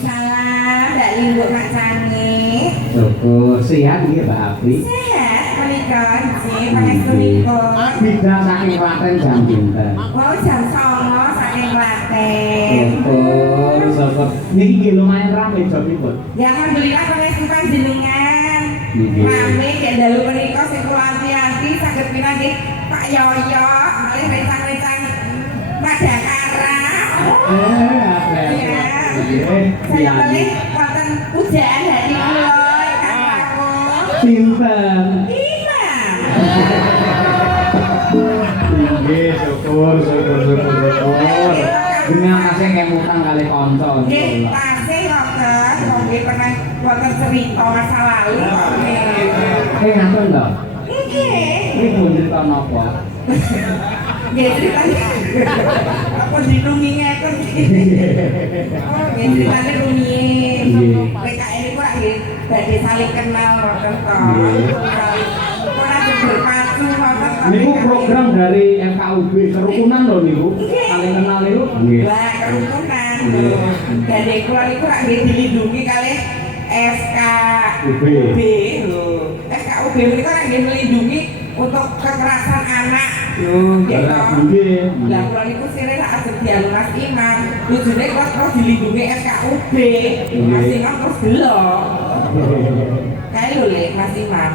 Waalaikumsalam, Mbak Limbuk Mak Canggih. Syukur, sehat nggih Mbak Abri? Sehat, menika nggih, pangestu nikah. Bida saking Klaten jam pinten? Wow, jam 09.00 saking Klaten. Syukur. Niki nggih lumayan rame jobipun. Ya alhamdulillah pangestu panjenengan. Nggih. Rame nek dalu menika sing kula anti-anti saged pindah nggih Pak Yoyo, malih rencang-rencang Madakara. Saya balik wonten pujaan hati kula kakakku. Pinten? Imam. Nggih, syukur. Dengan kasih kemutang kali kanca. Nggih, tasih wonten, nggih pernah wonten cerita masa lalu kok nggih. Ngaten lho. Nggih. Iki pun cerita napa? Nggih ceritanya. Apa dilungi ngeten iki. Oh, nggih ceritane rumiyin. PKN iku lak nggih badhe saling kenal wonten to. Ora berpacu wonten to. Niku program dari FKUB kerukunan lho niku. Saling kenal niku. Nggih. Lah kerukunan lho. Badhe kula niku lak nggih dilindungi kalih FKUB lho. FKUB menika lak nggih melindungi untuk kekerasan anak. Nggih. Lah kula niku sire lak ajeng dialog Mas Imam. Tujune kok terus dilindungi FKUB. Mas Imam terus delok. Kae lho Le Mas Imam.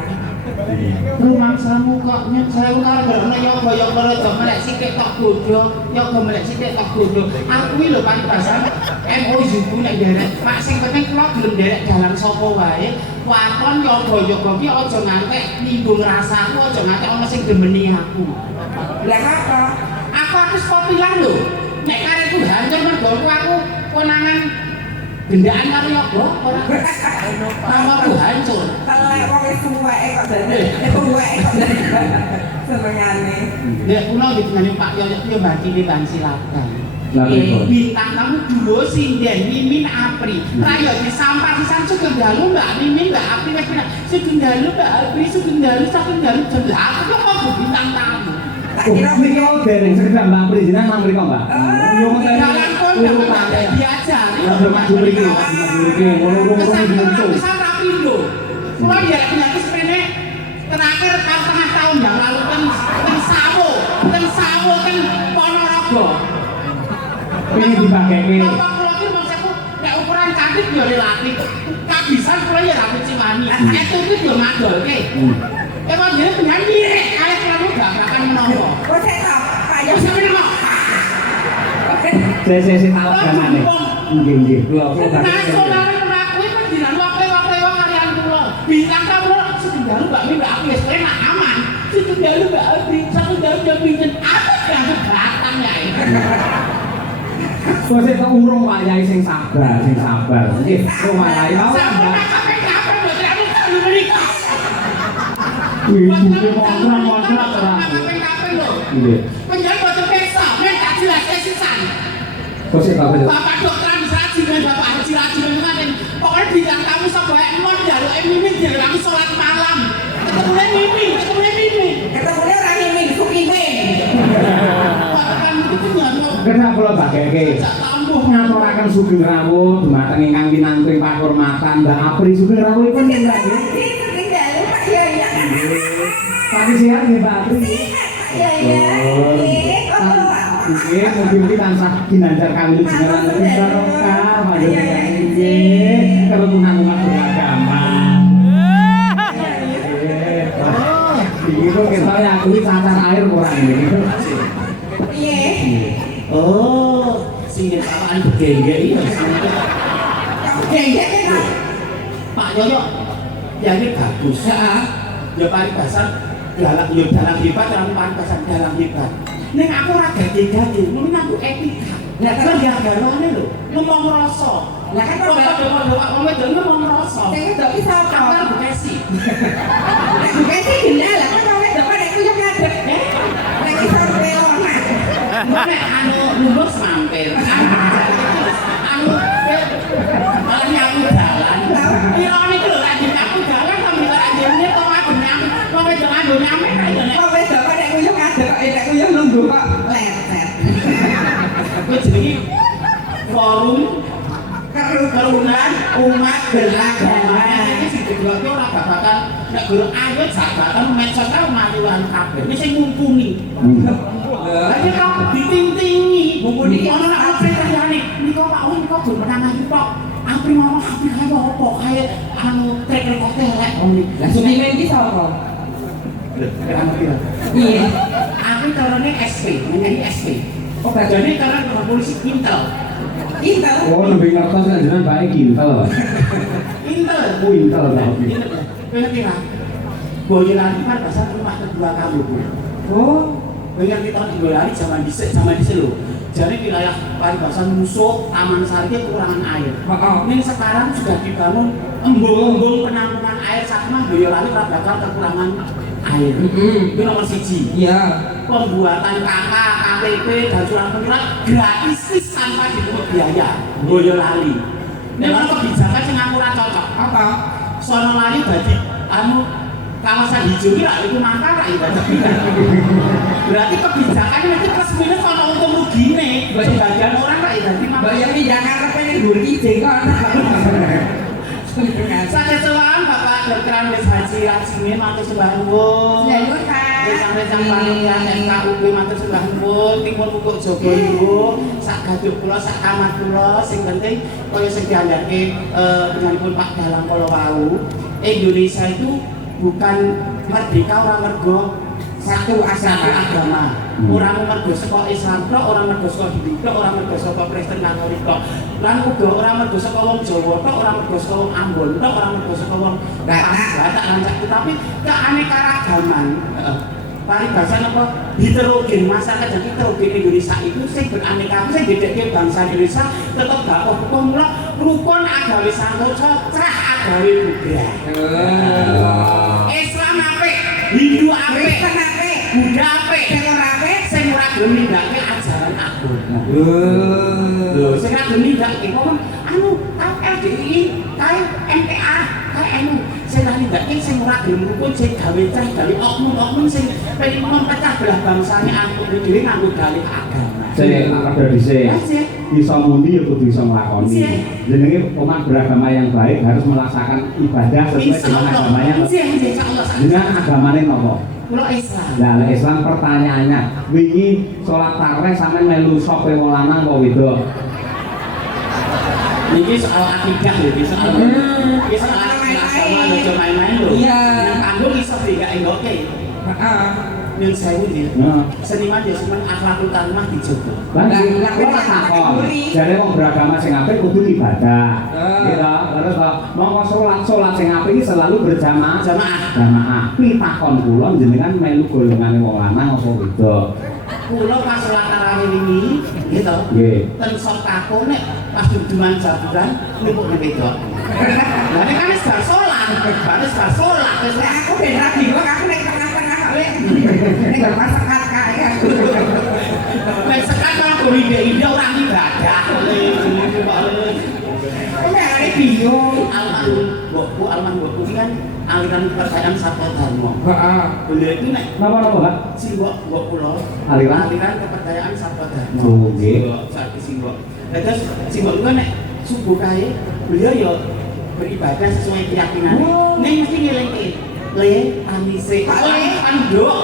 Rumangsamu kok nyet sewu karo yoga-yoga aja melek sithik tok bodho, yoga melek sithik tok bodho. Aku iki lho paribasan MOU nek nderek, mak sing penting kula gelem nderek dalan sapa wae. Waton yoga-yoga ki aja ngantek nimbung rasaku, aja ngantek ana sing demeni aku. Lah apa? Aku sepotilan lho. Nek karepku hancur mergo aku konangan gendaan karo yoga ora. Namaku hancur. Telek wong wis suweke kok dadi. Tuweke kok dadi. Senengane. Nek kula ditengane Pak Yoyo yo mbantine Bang Silakan. Bintang tamu dulu sinden Mimin Apri. Rayo disampar pisan sugeng dalu Mbak Mimin Mbak Apri wis pindah. Sugeng dalu Mbak Apri sugeng dalu jelas aku kok bintang tamu. Tak kira Mriko dereng sekedar Mbak Apri jenengan nang mriko Mbak. Yo Dalam pun dapat diajari. maju mriki, ngono-ngono dimuncul. Bisa rapindo. Kula ya penyakit sepene terakhir tengah tahun yang lalu kan Sawo kan Ponorogo. Pengen dipakainya. Bapak kula ki maksudku nek ukuran cantik yo lelaki. Kabisan kula ya ra ciwani. Itu ki yo madolke. Kok dhewe penyanyi arek kamu gak akan menawa. kok sik to? Pak Ya Yo sampe kok. Sesi talganane. Nggih. Kula Nah, saudara kuwi pendidikan waktu-waktu kalian kula. Bintang kamu setunggal Mbak Mi Mbak Apri wis enak aman. Setunggal Mbak Apri, setunggal Mbak Pinten. Apa yang keberatan ya ini? Kok sik urung Pak Yai sing sabar. Nggih, rumah Yai mau Mbak. Kapan mboten aku kalu mriko. Ibu kontrak ora. Kapan lho. Nggih. Penjara mboten peksa, nek tak jelas sisan. Kok sik Pak. Bapak dokter bisa jiran Bapak Haji Rajin ngaten. Pokoknya bintang kamu sampai emon njaluk Mimin dirang salat malam. Ketemu Mimin. ketemune ora miming sukime. Kan itu nyono. Kena kula bageke. Ngaturaken sugeng rawuh dumateng ingkang pinanturing pakurmatan Mbak Apri sugeng rawuhipun nggih. Tinggal Pak Yoyo. Pagi siang nggih Mbak Apri. Pak Yoyo. Nggih, mugi-mugi tansah ginanjar kawilujengan lan barokah panjenengan nggih kerukunan umat beragama. Iki kok ketane aku iki cacar air kurang iki. Piye? Oh, sing apaan begenggek iki. Genggek kan? Pak Yoyo, ya ini bagus. Heeh. Ya paribasan dalam hebat dalam paribasan dalam hebat. Ning aku ora gede-gede, mung aku etika. Lah kan ya garwane lho, ngomong rasa. Lah kan kok wong wedok ngomong rasa. Sing wedok ki sapa? Kabar Bekasi. Nek Bekasi gendal lah kan wong wedok nek kuyuk ngadeg. Nek iso pelona. Nek anu lulus mampir. Anu malah nyapu jalan. Ironi ku lho kanjeng aku jalan sampe karo ajene kok aku nyampe. Wong wedok anu nyampe ae nek Wong wedok nek kuyuk ngadeg kok nek kuyuk nunggu kok letet. kuwi jenenge forum Karo keturunan umat beragama. Iki sing didelok ora babakan nek guru ayat jabatan medsos ta maliwan kabeh. Ini sing mumpuni. Lagi kok ditintingi, mumpuni ono nek apa terjadi. Niko Pak Win kok gur menang iki tok. Apri ngomong apri kaya apa kaya anu trek rekor telek ngene. Lah Sudimen iki sapa? Iya. Aku carane SP, menjadi SP. Oh, Jadi karena polisi Intel. Intel. Oh, lebih ngertos kan jenengan bae Intel. Intel. Oh, Intel tapi. Intel. Kira-kira Boyolali kan pasal rumah kedua kamu, Bu. Oh, Bayar kita di Boyolali zaman dhisik lho. Jadi wilayah Paribasan musuh Taman Sari kekurangan air. Ini sekarang sudah dibangun embung-embung penampungan air sakmah Boyolali ora bakal kekurangan air. Itu nomor 1. iya. Pembuatan KK, KTP dan surat penjualan gratis tanpa dipungut biaya. Boyolali. Ini kalau kebijakan yang aku ora cocok. Apa? Sono lali dadi kawasan hijau ini itu mangkara itu. Berarti kebijakannya nanti plus minus ono untung rugine. Sebagian orang lah itu. Bayar pindah karep pengen gur ide kok. Saya sewaan Bapak Dr. Andes Haji Rasmin matur sembah nuwun. Nyuwun Kak. Rencang-rencang panitia FKUB matur sembah nuwun. Timpun pupuk Jogo niku sak gaduk kula sak kamar kula sing penting kaya sing diandhake penyanipun Pak Dalang kala wau. Indonesia itu bukan merdeka ora mergo satu agama. Orang mergo saka Islam tok, orang mergo saka Hindu tok, orang mergo saka Kristen Katolik tok. Lan uga orang mergo saka wong Jawa tok, orang mergo saka wong Ambon tok, orang mergo saka wong Batak lan sak tapi keanekaragaman paribasan apa heterogen masyarakat dan heterogen Indonesia itu sing beraneka sing bedake bangsa Indonesia tetep gak apa-apa mula rukun agawe santosa cerah agawe budaya. Islam apik, Hindu apik, Kristen apik, Buddha apik, sing ora apik, sing ora gelem nindakake ajaran agama. Lho, sing ora gelem nindakake kok anu LDI, kae MTA, kae anu sing ora nindakake sing ora gelem rukun sing gawe cah gawe oknum-oknum sing pengen mempecah belah bangsane aku dhewe nganggo dalih agama. Saya tak kabar dhisik. Bisa mundi ya kudu bisa nglakoni. Jenenge umat beragama yang baik harus melaksanakan ibadah sesuai dengan agamanya. Dengan agamane napa? Kula Islam. Lah nek Islam pertanyaannya, wingi salat tarawih sampean melu sop wong lanang apa wedok? Ini soal akidah lho, ini soal agama aja main-main lho. Iya. Nang kanggo iso gak enggoke. Heeh. Nyun sewu dia. Heeh. Seniman ya cuman akhlakul karimah dijogo. Lan kula takon, jare wong beragama sing apik kudu ibadah. Gitu. Terus kok mongko salat sing apik iki selalu berjamaah. Jamaah. Kuwi takon kula jenengan melu golongane wong lanang apa wedok? Kula pas salat tarawih wingi gitu. Nggih. Ten sok takon nek pas duduman jaburan numpuk nek wedok. Lah nek kan wis bar salat, wis Aku ben ra bingung aku nek tengah-tengah kok lek. Nek gak pas sekat kae aku. Nek sekat kok ide-ide orang ibadah. Nek bingung. Alman mbokku kan aliran kepercayaan Sabda Dharma. Heeh. Beliau itu nek Napa Pak? simbok kula Aliran kepercayaan Sabda Dharma. Oh, nggih. Saiki simbok. Terus simbok ku nek subuh kae beliau yo beribadah sesuai keyakinan. Ning mesti ngelingke. Le anise. Pak Le. Nduk.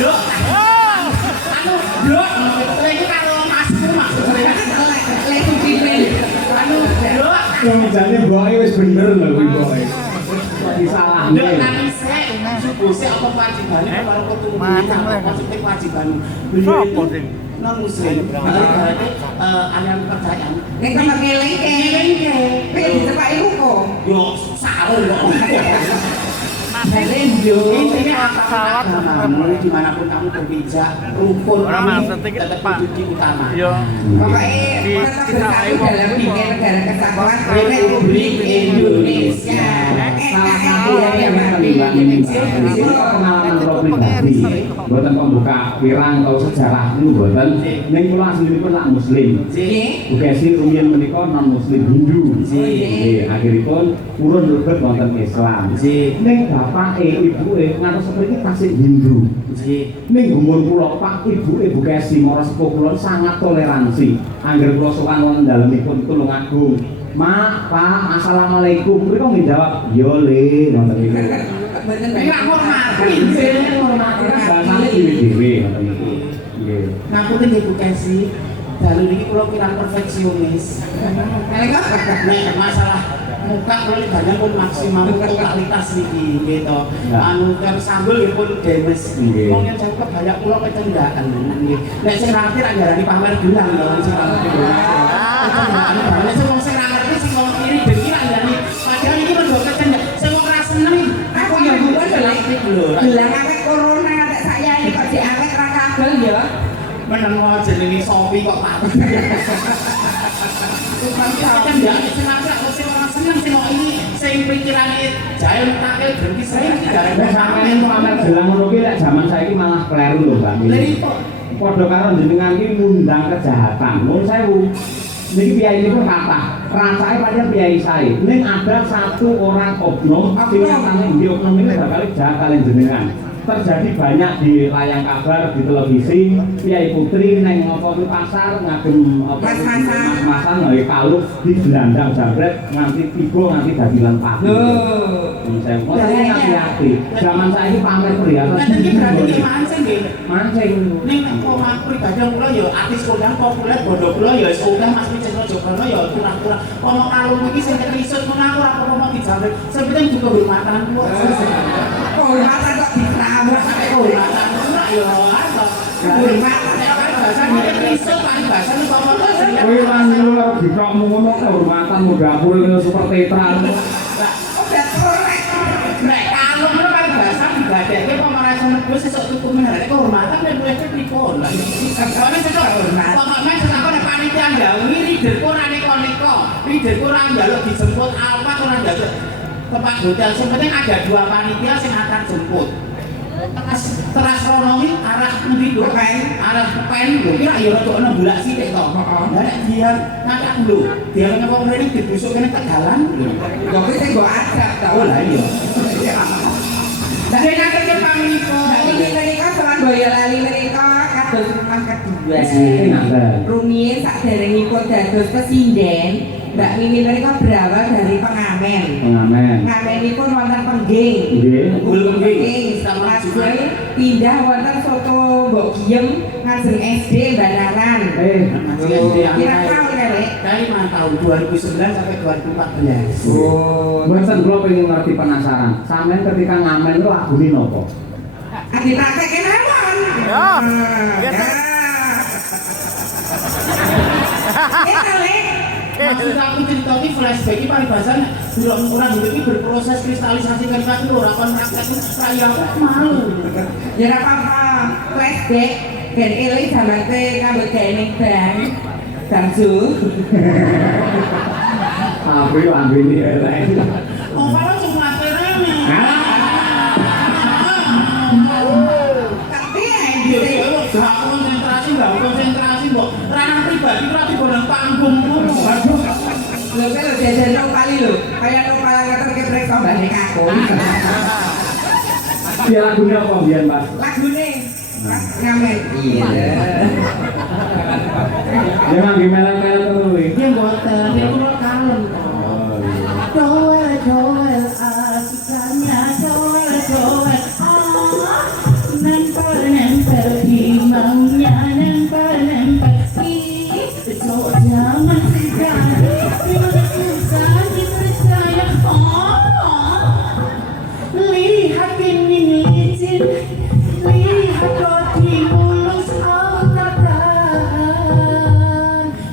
Nduk. Anu nduk. Le iki karo masmu maksudnya. Lek Sudimen. Anu nduk. Yang jane mboke wis bener lho kuwi mboke. Disalahne. Nduk anise. Subuh sik apa wajibane karo keturunan maksudnya kewajiban. Beliau itu non muslim. Berarti aliran kepercayaan. Nek kok ngelingke. Pengen dicepaki hukum. Yo salah kok. Intinya agama dimanapun kamu berpijak, rukun tetap menjadi utama. pokoknya tetap bersatu dalam bikin negara kesatuan Republik Indonesia. Salah satu yang pengalaman kula pribadi, mboten pembuka pirang atau sejarah niku mboten. Ning kula aslinipun lak muslim. Bukesi rumiyin menika non muslim Hindu. Nggih, akhiripun urun lebet wonten Islam. Ning bapake ibuke ngantos sepriki tasih Hindu. Ning umur kula Pak ibuke Bukesi marang sepuh kula sangat toleransi. Angger kula sowan wonten dalemipun tulung agung. "Mak, Pak, Assalamualaikum." Kuwi kok ngejawab, "Yo Le," ngoten niku. Mboten Enggak hormati, hormati kan Bahasane dhewe-dhewe ngoten niku. Nggih. ngapunten nggih Bu Kesi. Dalu niki kula kirang perfeksionis. Nek masalah muka kula kadang pun maksimum totalitas niki gitu. Anu kan sambel nggih pun demes. Wong yen jauh kebanyak kula kecendakan nggih. Nek sing ngerti ra ngarani pamer gelang lho sing ngerti. Kecendakan banget sing wong sing ngerti sing wong iri dengki ra ngarani. Padahal iki mergo kecendak. Sing wong ra seneng Aku ya bukan lho. Gelang akeh corona nek saya ini kok diangkat ra kabel ya. menengo jenenge Sopi kok tak. Kan ya sing aku sing ora seneng sing kok ini sing pikirane jae take berhenti sering digare Sampeyan pamer gelang ngono ki lek jaman saiki malah kleru lho, Mbak. Lha iki Padha karo jenengan ki ngundang kejahatan. Nuwun sewu. Niki piyai niku kathah. Rasane pancen piyai sae. Ning ada satu orang oknum sing katane nggih oknum iki bakal jahat kalian jenengan. Terjadi banyak di layang kabar, di televisi, Piyai Putri neng ngopo di pasar ngagem mas-masan nggih kalung di gelandang jambret nganti tiba nganti dadi lempah. Saya mau hati-hati. Zaman saiki pamer perhiasan. Kan iki berarti nggih mancing nggih. Mancing. Ning nek omah pribadi kula ya artis kondang populer bodoh kula ya wis akeh Mas Wicendra Jogono ya kurang-kurang. Ngomong kalung iki sing kerisut menawa ora apa-apa dijambret. Sing penting juga hormatan kula. Hormatan kok ditrawat sampai hormatan Ya apa? Hormatan kan bahasa kerisut kan bahasa apa Kowe lan lho dikokmu ngono kehormatan mudapur super tetra. udah korek. Nek kalung itu kan bahasa digadekke kok ora iso nebus sesuk tuku meneh kehormatan nek luwih pripun. Soale sesuk hormat. Pokoke sesuk nek panitia ndawi riderku ora neko-neko. Riderku ora njaluk dijemput apa ora njaluk tempat hotel. Sing penting ada dua panitia sing akan jemput. Teras rono iki arah endi lho? Arah Pen lho. Kira ya rada ana bolak sithik to. Lah nek dia ngakak lho. Dia nek wong rene dibusuk kene Tegalan lho. Kok sing mbok ajak to. Oh lah iya. Dene nate ke pamiko. Ini menika sowan Boyolali menika kados rumah kedua. Enak. Rumiyin saderengipun dados pesinden, Mbak Mimin menika berawal dari pengamen. Pengamen. Ngamenipun wonten Pengging. Nggih. Gul Pengging lajeng pindah wonten Soto Mbok Giem ngajeng SD Banaran. Kira tahun ya, Lek? Dari tahun 2009 sampai 2014. Oh, mboten kula pengen ngerti penasaran. Sampeyan ketika ngamen itu lagune napa? Aditake kenawan. Ya. Ya, Lek. Maksud aku cerita ini flashback ini paribasan buruk kurang ini berproses kristalisasi kan ora kon praktek saya malu. Ya ora apa-apa. Flashback ben eling zaman te ngambek gaene bang. Bangsu. Apa yo ambene elek. Oh, kalau cuma terene. Tapi Iya, iya, gak konsentrasi mbok. Ranah pribadi berarti bodang panggung ngono. Waduh. lho kan lho jajan nopali lho. Kayak nopal ngaten keprek tambane kakung. Dia lagunya apa biyen, Mas? Lagune ngamen. Iya. Jangan gimana-gimana terus. Dia mboten, dia kula kalem to. Doel asukannya doel. Nempel di maunya nempel ih cowok zaman sekarang susah dipercaya lihat ini licin lihat roti mulus angkatan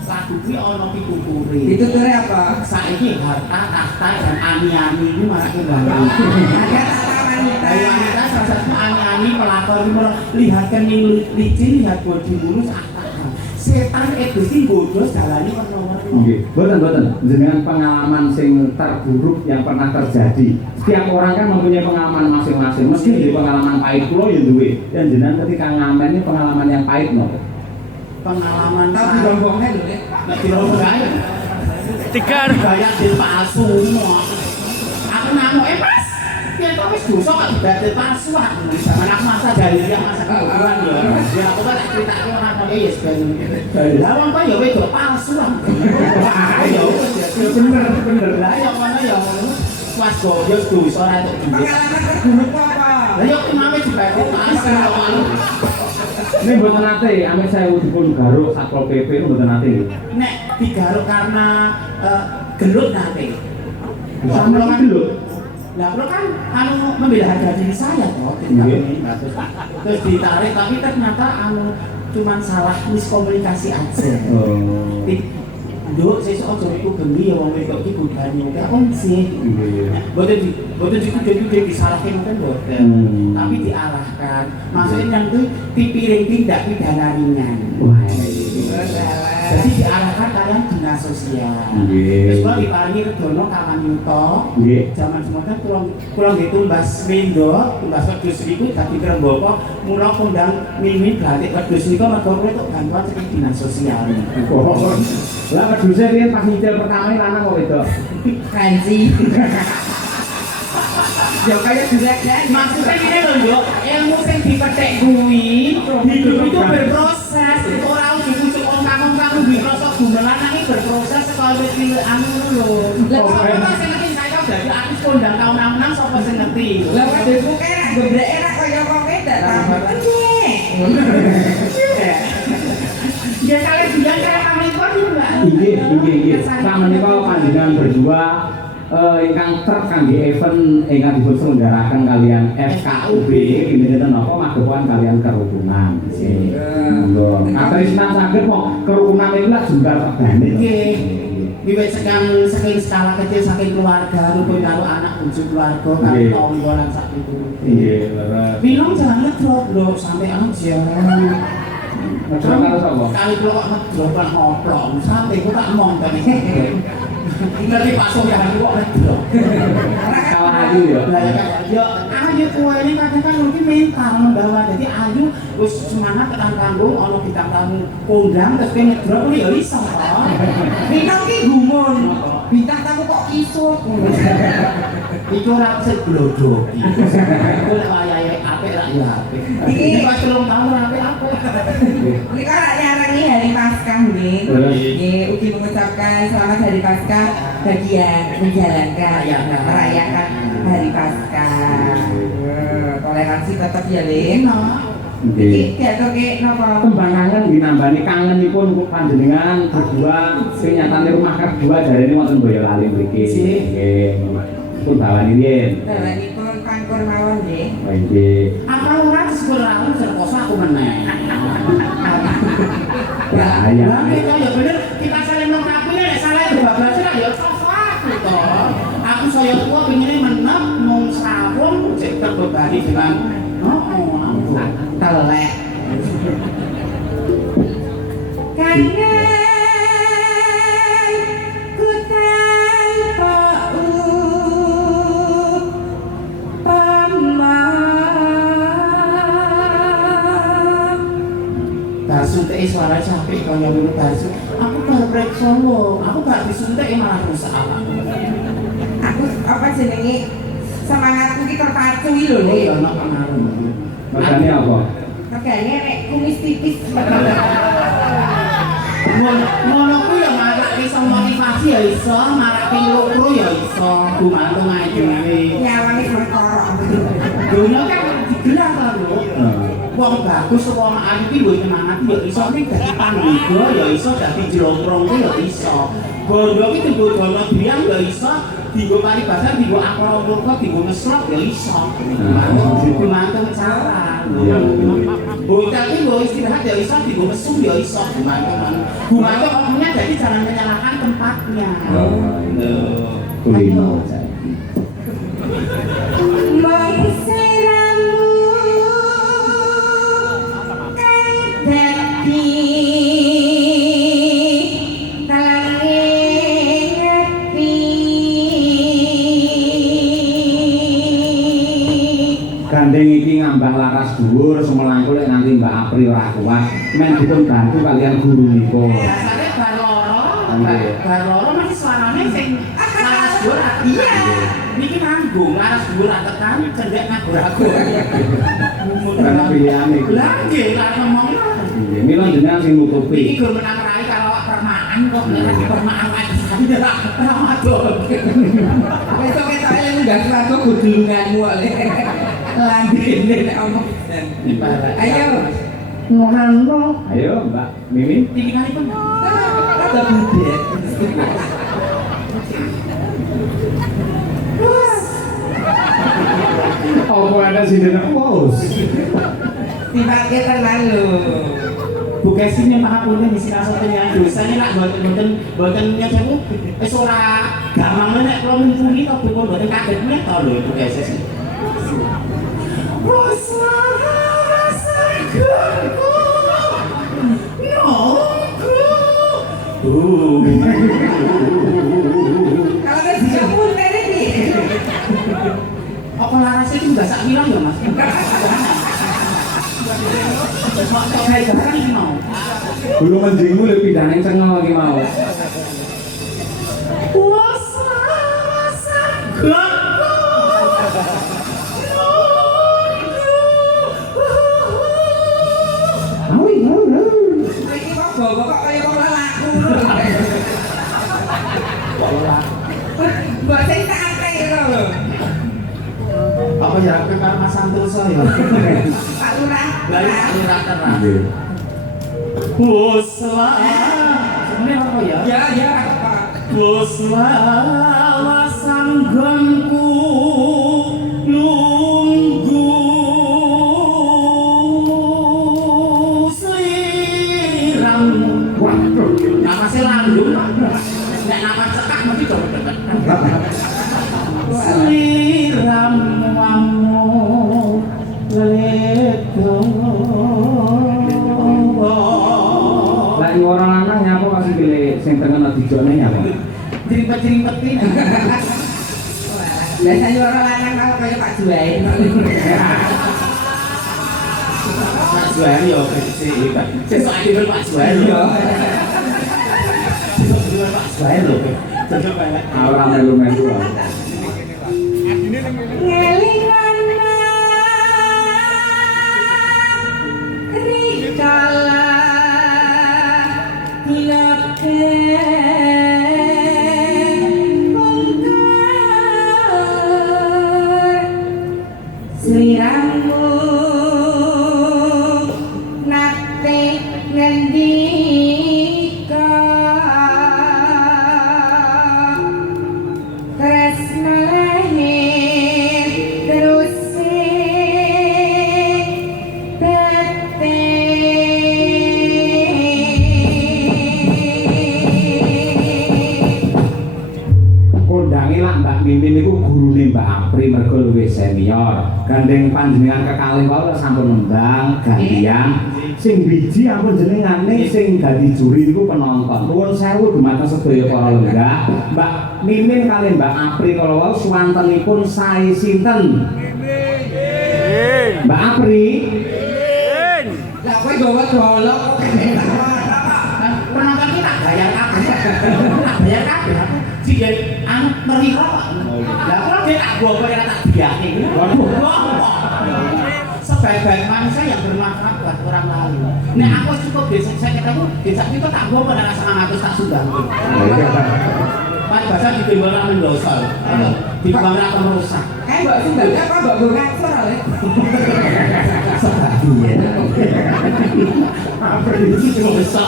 lagu ini ono pituturi Dituture apa? saiki harta tahta dan ani-ani ini malah kembali Ada tata wanita. wanita salah satu ani-ani pelakor ini lihatkan ini licin lihat bodi mulus setan egois bodoh jalani warna-warna Nggih, boten. Dengan pengalaman sing terburuk yang pernah terjadi. Setiap orang kan mempunyai pengalaman masing-masing. Mesti di pengalaman pahit kula ya duwe. Yang jenengan ketika ngamen ini pengalaman yang pahit napa? pengalaman Tahu dirombongnya lho, Lek. nggak dirombong gaya gaya di palsu aku ngamuk mas ya kok wis dosa kok dadi palsu aku zaman aku masa jahiliyah masa kebodohan ya aku kan cerita aku orang kok ya sebenarnya lah wong kok ya wedok palsu aku ya wis bener. Lah ya ngono ya. Mas goyos dosa ora tok duit. Pengalaman terburuk apa? Lah yo kemame juga kok asal ngono. Ini mboten nate, ame saya dipun garuk Satpol PP itu mboten nate nggih. Nek digaruk karena gelut nate. Sama kan gelut. Lah kalau kan membela harga diri saya toh. Terus ditarik tapi ternyata cuman salah miskomunikasi aja. Oh. Nduk sesuk aja iku geni ya wong wedok iki godane kok om sih. Boten jadi disalahke mungkin boten. Tapi diarahkan. Maksudnya yang itu dipiring tindak pidana ringan. Wah. Jadi diarahkan kalian dinas sosial. Terus kalau diparingi redono kawan yuto. Zaman semoga kurang gitu mbas Windo, mbas wedhus niku dadi Krembaka, mula kondang mimin batik wedhus niku mergo itu bantuan saking dinas sosial. Lah wedhuse riyen pas nyicil pertama lanang kok wedok. Kanji. Ya kayak jelek-jelek. Maksudnya gini loh Nduk, ilmu sing dipethek kuwi hidup itu berproses. Ora ujuk-ujuk ongkang-ongkang dirasa gumelan nanging berproses sekali wis anu lho. Lah sapa sing ngerti saya dadi artis kondang tahun 66 sapa sing ngerti? Lah wedhusku kene gebreke ra kaya kok wedak ta. Ya kalian bilang kayak kami kok juga. Inggih. Sak menika panjenengan berdua ingkang truk kangge event ingkang dipun selenggarakan kalian FKUB kinten napa magepokan kalian kerukunan. Monggo. Katresnan saged kok kerukunan iku lak jembar tegane. Nggih. Wiwit saking skala kecil saking keluarga rukun karo anak bojo keluarga karo tangga lan sak piturute. Nggih, leres. Bilang jangan ngedrop lho sampai aja. Ngedrop karo sapa? Kali kula kok ngedrop lan ngoplok sampai kok tak omong to nek. Ngerti Pak Sohyani kok ngedrop. Kawan ayu ya. Lah ya ayu kowe ini kadang kan mungkin mental membawa jadi ayu wis semangat tekan panggung ana bintang tamu kondang terus kowe ngedrop ya iso to. Bintang ki gumun. Bintang tamu kok kisut. Iku ora sing blodoki. Iku nek wayahe apik ra ya apik. Iki pas 3 tahun ora apik-apik. Ini kan nyarangi hari Paskah nggih. Nggih, ugi mengucapkan selamat hari Paskah bagi yang menjalankan merayakan hari Paskah. Toleransi tetap ya, Lin. Iki diatoke napa? Tembang kangen dinambani kangenipun kok panjenengan berdua sing nyatane rumah kedua jarene wonten Boyolali mriki. Nggih. Pun bawani riyen. Dalanipun pangkur mawon nggih. Nggih. Apa ora disebut aku serkoso aku meneh. Ya, ya. Lah kita ya bener kita saling melengkapi nek salah bablas lah ya coso aku to. Aku saya tua pengine menep mung sawung cek terbebani dengan aku. Telek. Kangen ku tanpa Suntik suara capek kaya ngono basu. Aku baru preksa wong, aku gak disuntik malah rusak awakku. Aku apa jenenge semangatku ki terpacu iki lho, Oh ya Lin. ana pengaruh. Makane apa? Regane nek kumis tipis. Ngono ku ya marak iso motivasi ya iso, marak loro ya iso, gumantung ae dhewe. Nyawane perkara. Dunia kan digelar ta lho. Wong bagus wong ayu iki lho semangat ya iso ning dadi panggiga ya iso dadi jlongkrong ya iso. Bondo iki dienggo dono biang ya iso, dienggo paribasan, dienggo akal murka, dienggo ngeslok ya iso. Gumantung cara. Bocah iki lho istirahat ya iso, dienggo mesum ya iso gumantung omongnya jadi jangan menyalahkan tempatnya. Kulino. Gandeng iki ngambah laras dhuwur semelangkul nek nanti Mbak Apri ora kuat men dipun bantu kalian gurunipun. Biasane bar loro masih suarane sing laras dhuwur iya. Niki manggung laras dhuwur tekan cendek ngagor-agor. Karena pilihan iku. Lah nggih tak ngomong. Nggih, mila jenengan sing nutupi. Iki gur menang rai karo permaan kok nek permaan aja. Ramadan. Besok-besok aja lu gak suatu kudunganmu oleh lambene nek omong. Ayo. Ngono. Ayo Mbak Mimin. Tinggalipun. Ada budet. Apa ada sih dengan bos? Sifatnya tenang lho. Bu Kesi ini makapunten di sini asatnya dosanya nak boten yang saya wis ora gampang nek kula mumpuni to Bu boten kaget nek to lho Bu Kesi. Kalau ada dia pun tadi nih. Apa larasnya itu nggak sak bilang ya Mas? Kayak jarang ini mau. Belum menjengmu lebih pindahnya cengeng lagi mau. Iki kok bawa kok kaya wong lelaku lho. Mbok sing tak akeh lho. Apa ya karo Mas Santoso ya? Pak Lurah. Lah lurah terang. Pusla. Sebenarnya apa ya? Ya. Pusla sanggonku nunggu sliramu. Waduh. Napasnya langgeng. Nek napas cekak mesti do deket. Sliramu ledo. Lah ini orang lanang nyapa masih pilih sing tengen dijone nyapa. Jerimpet-jerimpetin. Biasanya orang lanang kalau kayak Pak Juwain. Pak Juwain ya sih. Sesuk ade Pak Juwain ya. Sesuk ade Pak Juwain lho. Cocok banget. Ora melu-melu. Ngelingan rikala dilake bongkar sliramu nate ngendika tresna lahir terus Kondange lah Mbak Mimin niku gurune Mbak Apri mergo luwih senior. Gandeng panjenengan kekalih wae sampun nendang gantian. Sing biji ampun jenengane sing dadi juri niku penonton. Nuwun sewu dumateng sedaya para lenggah. Mbak Mimin kalih Mbak Apri kala wau swantenipun sae sinten? Mbak Apri. lah kowe gawa dolok kok Penonton kita bayar kabeh. Tak bayar kabeh. Jika anu meriko Pak. Lah kok dia tak gua bayar tak diake. Waduh. Sebaik-baik manusia yang bermanfaat buat orang lain. Nek aku cukup besok saya ketemu, besok itu tak gua pada rasa 100 tak sudah. Pak bahasa ditimbang mendosa. Ditimbang merusak. kayak mbak Sumber apa mbak gue ngatur oleh Sebagian. Apa itu dosa?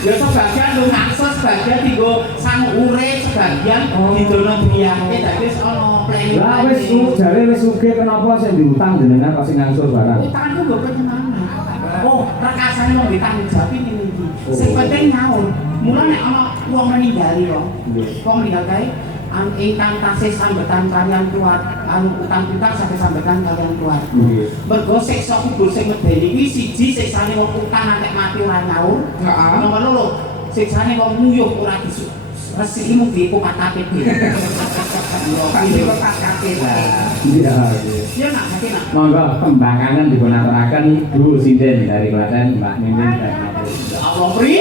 Ya sebagian lu ngakso, sebagian digo sang urip, sebagian didono biyake dadi wis ana planning. Lah wis jare wis sugih kenapa sing diutang jenengan kok sing ngangsur barang. Utangku mbok penyemana? Oh, rekasane wong ditanggung jawab iki. Sing penting nyaur. Mula nek ana wong meninggal yo. Wong meninggal kae ingkang tasih sambetan kalian kuat, utang piutang saged sambetan kalian kuat. Mergo siksa kubur sing medeni kuwi siji siksane wong utang antek mati ora nyaur. Heeh. Nomor loro, siksane wong nguyuh ora disu. Resiki mung dikupat KTP. Yo, pasti lepas kakek Iya. ya nak hati nak. Monggo pembakangan dipunaturaken Bu Sinden dari Klaten, Mbak Mimin dan Mas. Ya Allah, pri.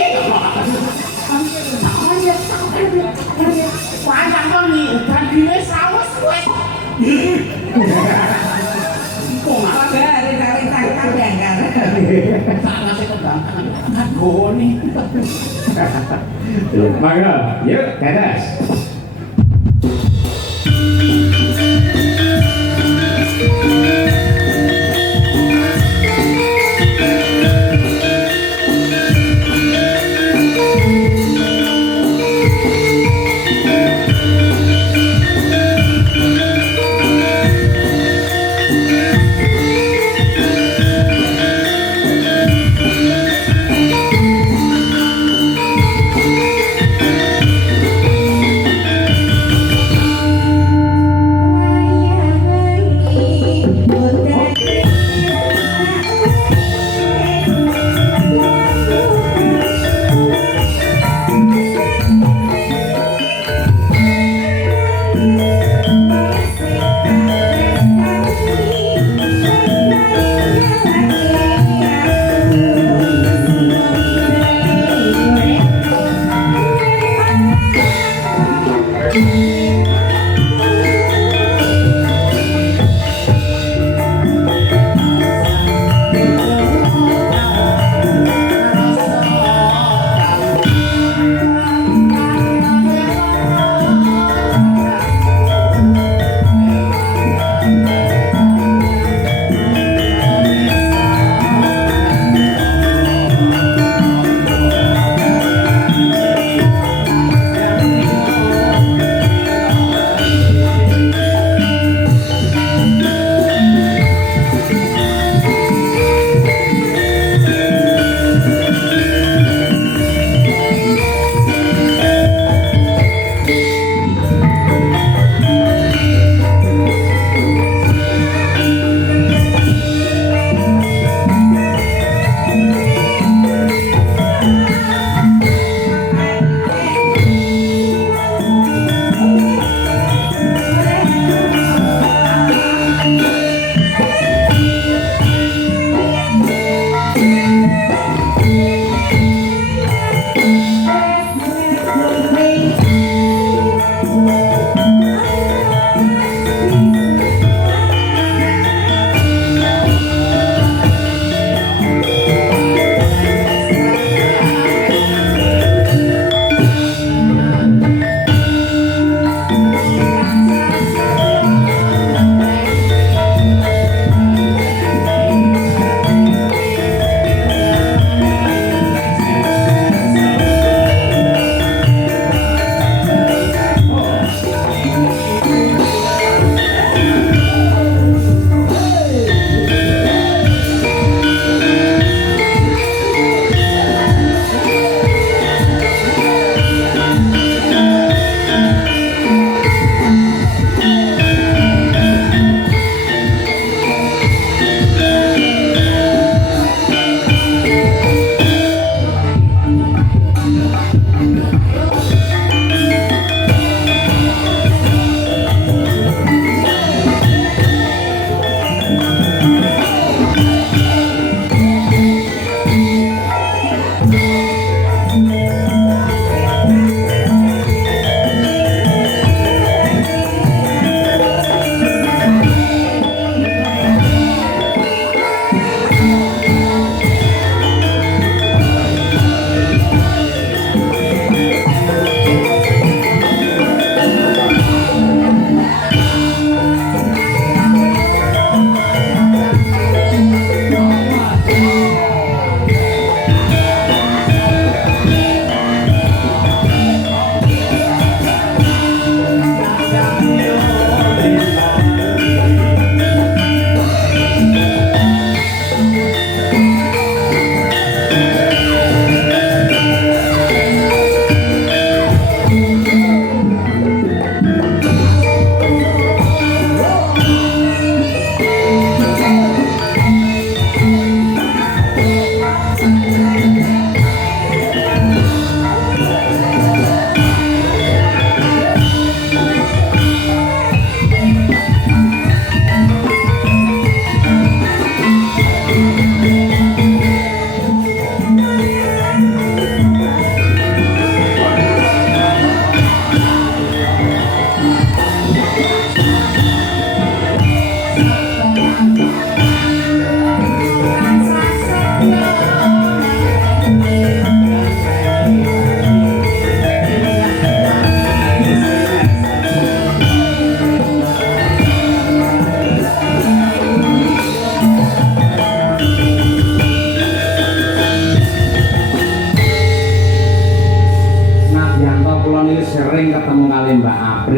Panjang kok nih, udan dhewe sawes wes. Kok nggak dari sang kadang kan sak nase nggak goni. Maka, yuk, tetes.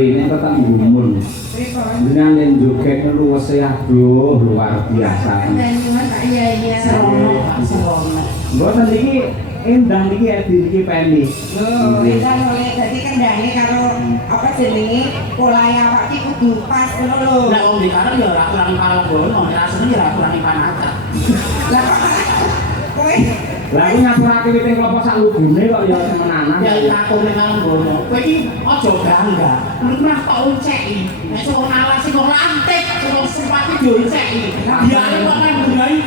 Apri ini tetap gumun. Dengan yang joget luwes aduh luar biasa. Iya. Mboten iki endang iki iki peni. Endang oleh dadi kendhange karo apa jenenge polahe awak iki kudu pas ngono lho. Lah wong dikarep ya ora kurang kalbono, rasane ya ora kurang panacak. Lah kowe Lah aku ngaturake witing klopo sak lubune kok ya semenanan. Ya aku ning kalbono. Kowe iki aja gangga. Lu mah tok unceki. Nek sok alas kok lantik, sok sepati dionceki. Biare kok nang nggahi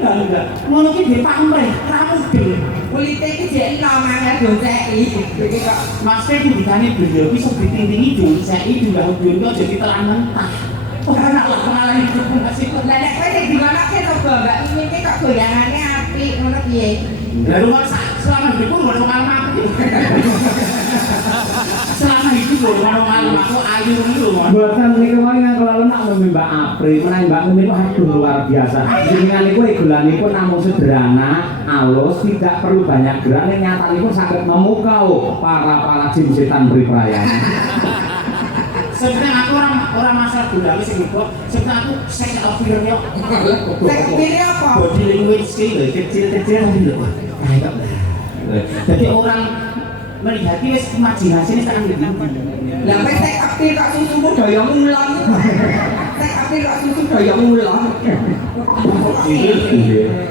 gangga. Ngono ki dipamrih, ra mudeng. kulite iki jek namanya diceki. Iki kok Maksudnya dibikani beliau bisa ditinggi dionceki juga hubungan kok jadi telan mentah. Oh enak lah pengalaman hidup masih kok. lah nek kowe sing diwanake to Mbak ini iki kok goyangane apik ngono piye? Lah rumah selama hidupku nggak ada pengalaman aku. Selama hidup loh, nggak ada pengalaman aku ayu itu loh. Buatan niku wae nang kelalen nak ngombe Mbak Apri, menawi Mbak Umi itu aduh luar biasa. Jenengan niku egolanipun namung sederhana, alus, tidak perlu banyak gerak, ning nyatanipun saged memukau para jin setan pribrayana. Sebenarnya aku orang masalah budaya sih gitu. Sebenarnya aku sex appeal yo. Sex appeal apa? Body language skill kecil-kecil gitu. Kayak jadi orang melihat wis imajinasi ini sangat tinggi. Lah kowe sex appeal kok susumu daya ngulon. Sex appeal kok susu daya ngulon.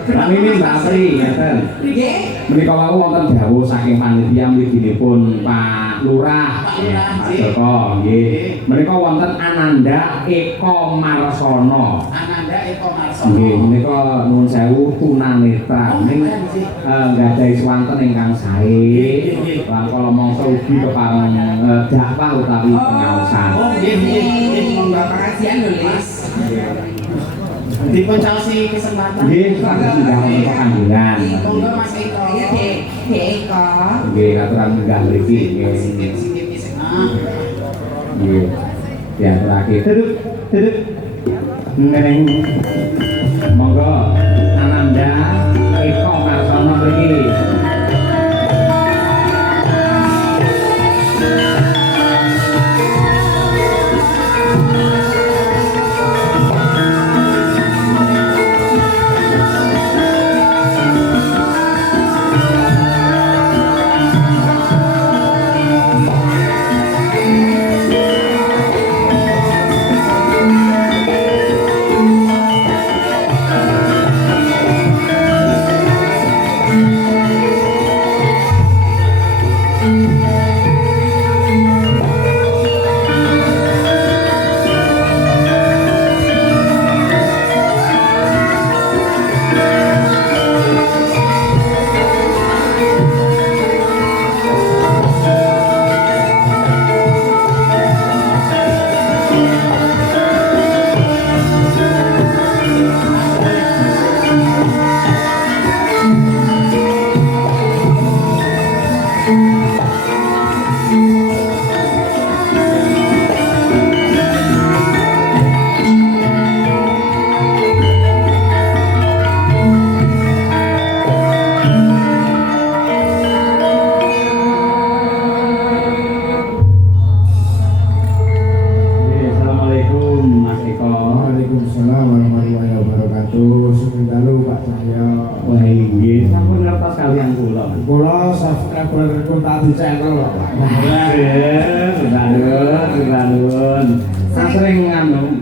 Kami ini Mbak Apri, ngeten. Nggih. Menika wau wonten dawuh saking panitia mliginipun Pak Lurah, Mas Joko, nggih. Menika wonten Ananda Eko Marsono. Ananda Eko Marsono. Nggih, menika nuwun sewu tunanetra ning nggadahi swanten ingkang sae. Lan kala mangsa ugi kepareng dakwah utawi pengaosan. Oh, nggih. Monggo pengajian lho, Lis. Dipun caosi kesempatan. Nggih, saged singgah menika kandungan. Monggo Mas Eko. Iya, Dek. Dek Eko. Nggih, katuran minggah mriki nggih. Sikit-sikit di sana. Nggih. Diaturake duduk. Neng. Monggo Ananda Eko Marsono mriki. Waalaikumsalam warahmatullahi wabarakatuh. Semintalu Pak Cahyo. Wah inggih, sampun ngertos kalian kula. Kula subscriber kunta di channel lho Pak. Sudah. Saya sering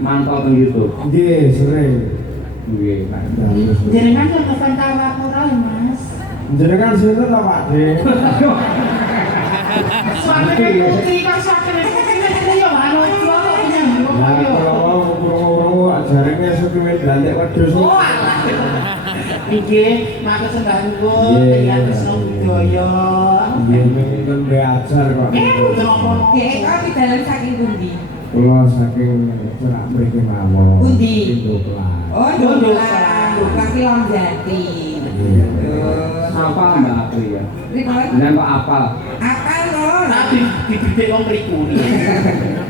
mantau di YouTube. Nggih, sering. Nggih, Pak. Jenengan kok tekan tawa ora, Mas? Jenengan sinten to Pak De? Suami putri kok sakit. Ya anu itu kok nyambung. Lah kula wau jarene suwe dandek wedhus. Oh, alah. Nggih, matur sembah nuwun, Nggih. tiyang Wisnu Budaya. Nggih, mengikon belajar kok. Mboten apa. Dek Eko pidalan saking pundi? Kula saking cerak mriki mawon. Pundi? Indoplan. Oh, Dodolan. Kaki Lonjati. Apa Mbak Apri ya? Rikon. Dengan kok apal? Apal lho. Nanti dididik wong mriku ni.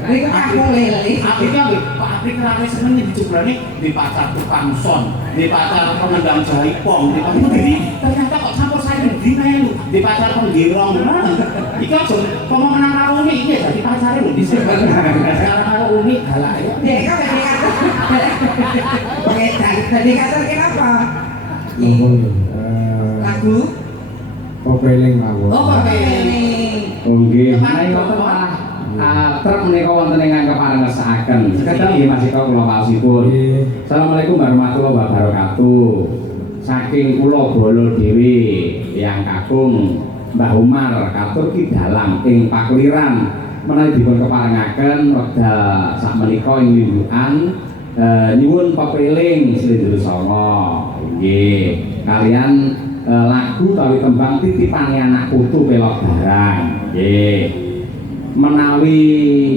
Rikon aku lele. Aku kan Pak Apri kerane seneng dicobrane di pacar tukang son, di pacar pengendang jaipong, di pacar jadi ternyata kok campur sari wedi melu di pacar penggerong nah. Iki aja komo menang karo Umi iki dadi pacare lho dhisik. Sekarang karo Umi galak ya. Dek kok dedikator kenapa? Lagu? Pepeling mawon. Oh, pepeling. Oh nggih, menawi ngoten malah truk menika wonten ingkang keparengesaken. Sekedhap nggih Mas Eko kula waosipun. Assalamualaikum warahmatullahi wabarakatuh. Saking kula bolo dhewe tiyang kakung Mbah Umar katur ki dalang ing pakliran menawi dipun keparengaken wekdal sakmenika ing lindhukan nyuwun pepeling Slendra Sanga. Nggih, kalian lagu tawi tembang titipane anak putu pelok barang. Nggih. Menawi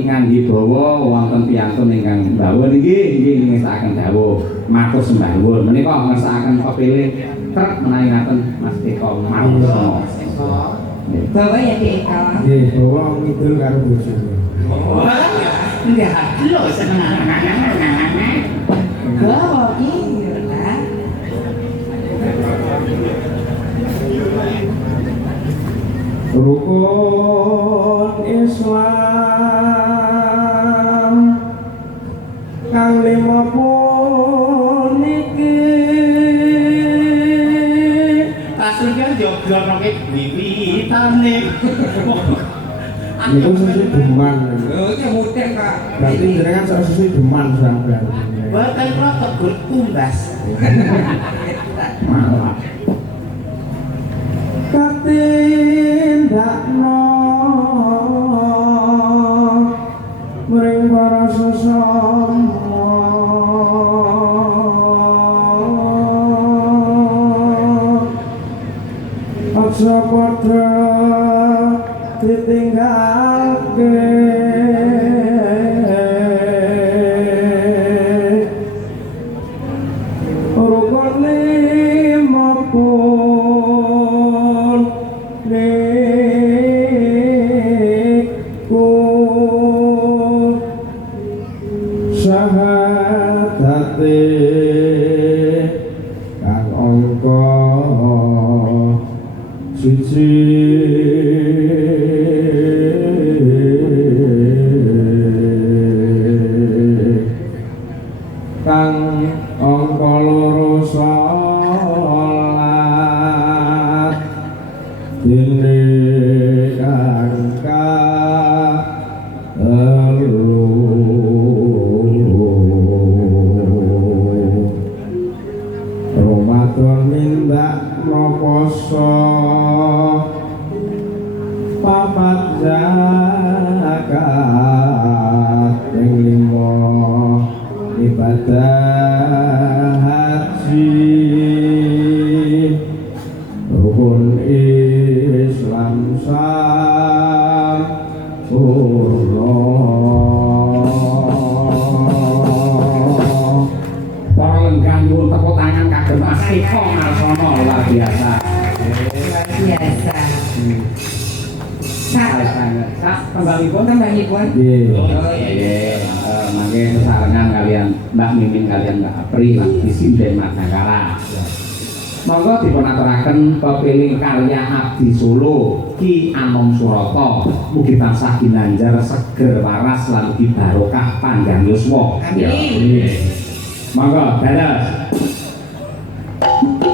ngangge bawa wonten piyantun ingkang dawuh nggih ngersakaken dawuh matur sembah nuwun. Menika ngersakaken pepeling truk menawi ngaten Mas Eko mawon. Bawa ya Dek Eko. Nggih, bawa ngidul karo bojone. Enggak, lho seneng. Bawa iya lah. Rukun Islam kang lima puniki Aslinya joglok-jogloknya wiwitane. itu sisi deman. Oh, itu mudah Kak. Berarti jenengan sak sisi deman sampean. Bahkan kalau tegur tumbas. Malah katindakno mring para sesama aja padha ditinggalke rukun lima pun niku syahadate kang angka siji kang angka loro salat dene angka telu Ramadan mindak poso papat zakat ping 5 ibadah haji rukun Islam sampurna. Para lenggah nyuwun tepuk tangan kagem Mas Eko Marsono luar biasa. Luar biasa. Sak Tembangipun tembangipun. Nggih. nggih mangke sesarengan kalian Mbak Mimin kalian Mbak Apri lan Disinden Madangkara. Monggo dipun aturaken pepeling karya Abdi Solo Ki Anom Surata mugi tansah ginanjar seger waras lan ugi barokah panjang yuswa. Amin. Monggo dados. Amin.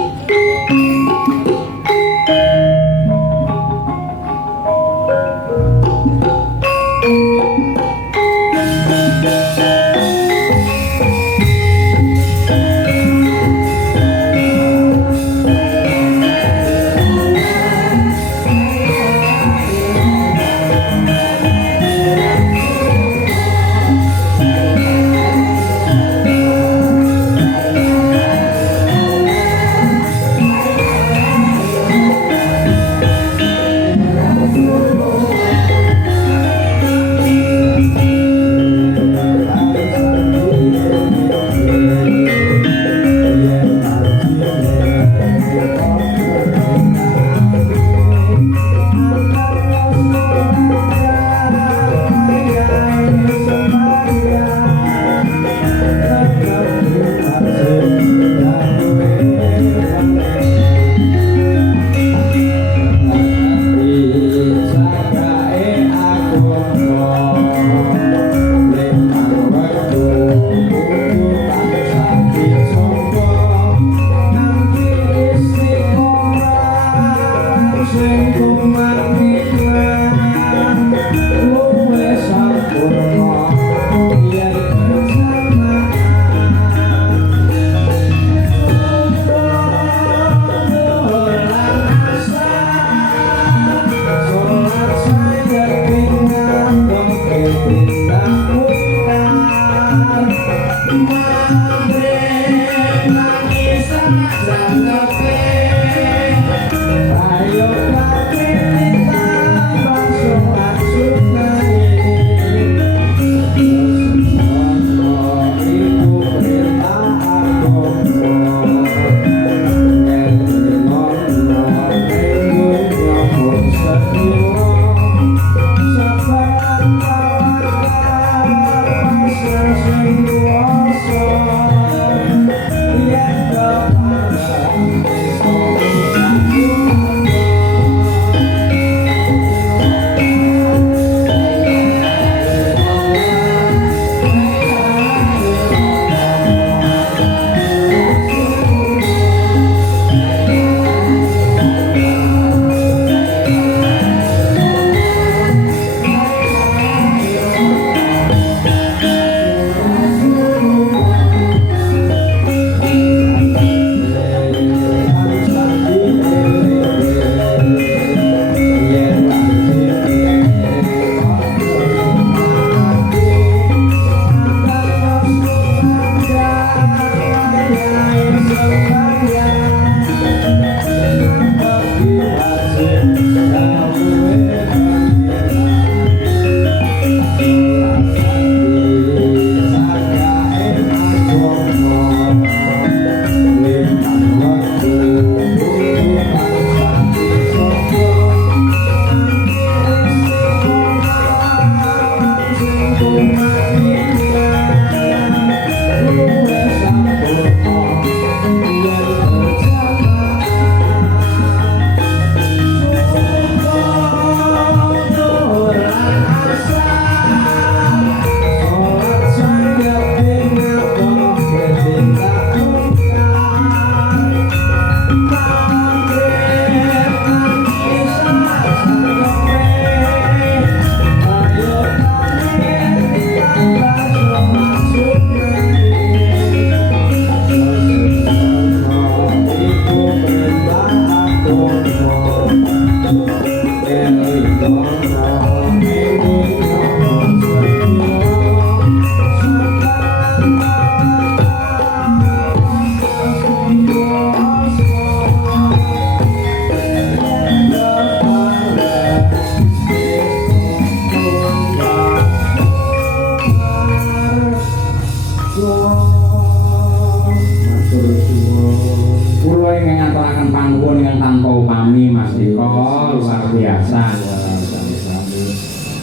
Kula ingkang ngaturaken pangkuwun ingkang tanpa upami Mas Eko luar biasa.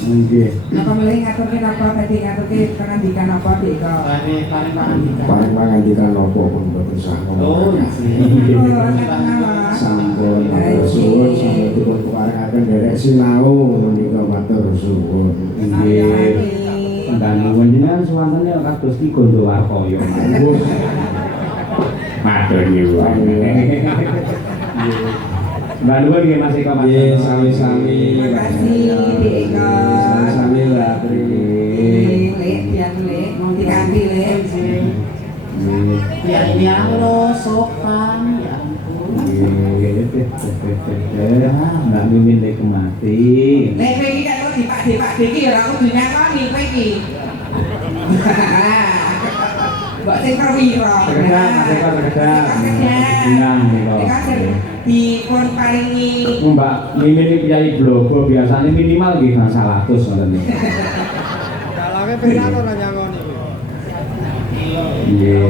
Nggih. Napa melih ngaturke napa tadi ngaturke pengandikan apa Dik kok? Paling pangandikan. Paling pangandikan nopo pun boten sah. Oh, Oh, Sampun matur suwun sampe dipun paringaken derek sinau menika matur suwun. Nggih. Pandanguwun jenengan suwantene kados Ki Gondowarkaya. Matur nyuwun. Mbak nuwun nggih Mas Eko Mas. Nggih, sami-sami. Terima kasih Dik Eko. Sami-sami lah Tri. Lek biar lek diganti lek. Ya ini aku sopan ya ampun. Mbak Mimin lek mati. Lek kowe iki kok dipak-dipak iki ora kudu nyakoni kowe iki. Mbak sing perwira. Sekedap, Mas Eko sekedap. Senang nika. Dipun paringi Mbak Mimin iki piyayi blogo biasane minimal nggih 100 ngoten niku. Dalange pirang ora nyangoni. Nggih.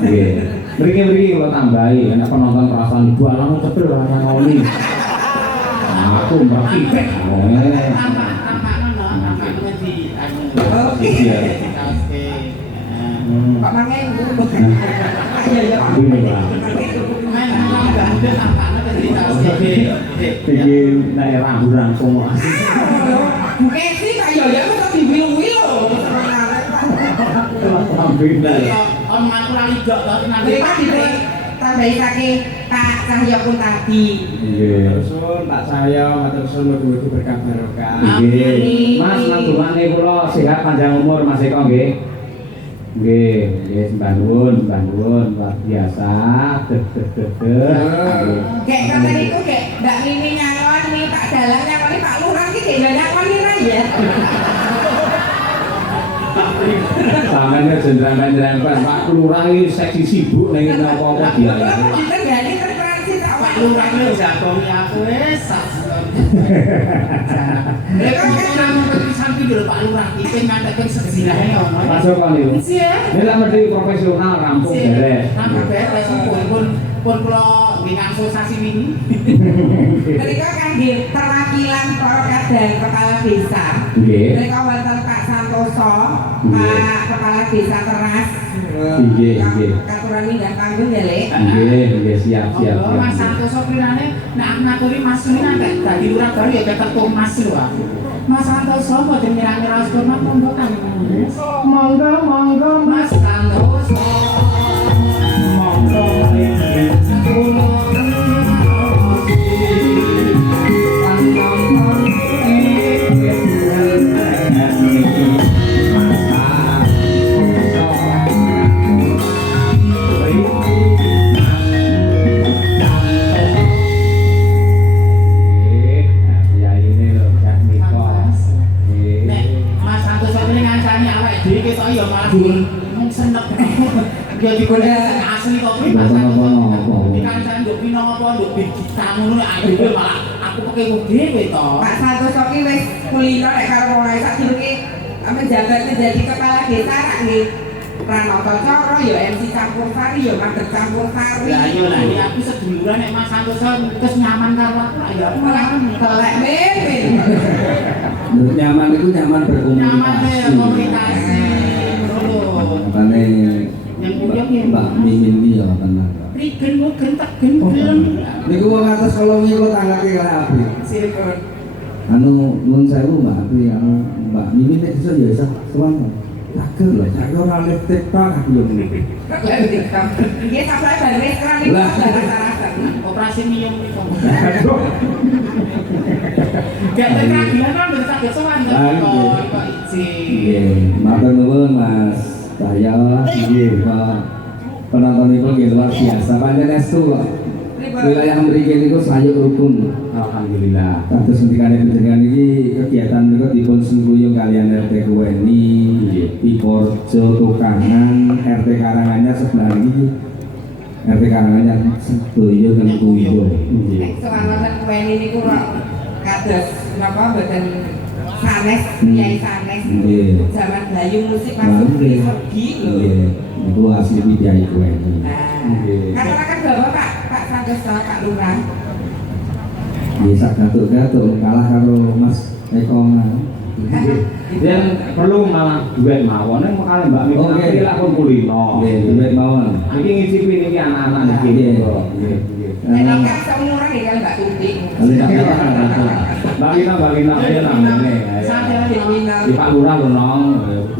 Nggih. Mriki-mriki kula tambahi nek penonton perasaan ibu alang cepet ora ngoni. Aku mriki. Tampaknya di anu. Iya. Pak Mangen. Ayo ya. Ini Pak. Memang enggak ada tampaknya di Bikin naik rambu langsung. Mungkin sih kayak ya kok diwilu-wilu. Alhamdulillah. Omonganku lali gak to nanti Nanti tambahi saking Pak Cahyo pun tadi. Nggih. Sun Pak Cahyo matur suwun mugi-mugi berkah barokah. Nggih. Mas nanggunane kula sehat panjang umur Mas Eko nggih. Nggih, nggih sembah nuwun luar biasa. Kayak kata itu kayak Mbak Mimi nyangon nih Pak Dalang nyangon nih Pak Lurah iki kayak nggak nyangon nih Ray ya. Sampeyan jenderal-jenderal Pak Lurah iki seksi sibuk ning apa-apa dia. Kita ganti terpransi tak Pak Lurah iki jagongi aku wis sak. Lek kok kepisan ki lho Pak Lurah iki sing ngantek sejirahe ono. Pak Joko niku. Nek lak mesti profesional rampung beres. Rampung beres pun kula ngangso sasi wingi. Mereka kan di perwakilan para kadang kepala desa. Nggih. Mereka wonten Pak Santoso, Pak Kepala Desa Teras. Nggih, nggih. Katuran minggah panggung ya, Lek. Nggih, siap. Mas Santoso pirane nek ngaturi Mas Lina nek dadi lurah baru ya ketek Mas lho aku. Mas Santoso boten nyerang-nyerang hormat monggo kan. Monggo Mas Santoso. Monggo ya digolek asli kok kuwi Apa-apa. dikancani nduk pino apa nduk kita ngono nek adewe malah aku peke dhewe to. Pak Santoso ki wis kulino nek karo wong ae sak durunge menjabat menjadi kepala desa rak nggih. Pranoto Coro ya MC campur sari ya mager campur sari. Lah iya lah iki aku seduluran nek Mas Santoso terus nyaman karo aku ya Malah telek men. Nyaman itu nyaman nyaman ya berkomunikasi. komunikasi. Makanya Yang punya ya Mbak Mimin ini ya tenang. Rigen mungkin tak gelem. Niku wong atas kalau ngikut anake kalih abri. Silikon. Anu nuwun sewu Mbak Abri, anu Mbak Mimin nek iso ya iso sowan. Lager lho, saya ora live TikTok aku yo ngene. Nggih sampai ban restoran iki Lah. rasa-rasa. Operasi miyong itu. Gak terkagian kan bisa saged sowan kok izin. Nggih, matur nuwun Mas Cahyo. Nggih, Pak. Penontonipun nggih luar biasa. Pancen estu kok. Wilayah mriki niku sayuk rukun. Alhamdulillah. Kados ngendikane panjenengan iki kegiatan niku dipun sengkuyung kalian RT Kuweni, Piporjo, Tukangan, RT Karanganyar sebelah iki. RT Karanganyar sedoyo kan kuyo. Nek soal wonten kuweni niku kok kados napa mboten sanes, kiai sanes. Nggih. Zaman Bayu musik masuk Nggih. pergi lho. Nggih, niku asli Widya Kuweni. Nah, katakan Bapak Pak Santoso Pak Lurah. Nggih sak gatuk-gatuk kalah karo Mas Eko mau. Yang perlu malah duet mawon nek kali Mbak Mimin Oke. iki lak pun kulino. Nggih, duit mawon. Iki ngicipi niki anak-anak niki. Nggih. Nggih. Nek kan seumuran nggih kali Mbak Tuti. Kali tak apa-apa. Mbak Lina ya namanya. Sadar Di ya. Minang. Di Pak Lurah lho nong,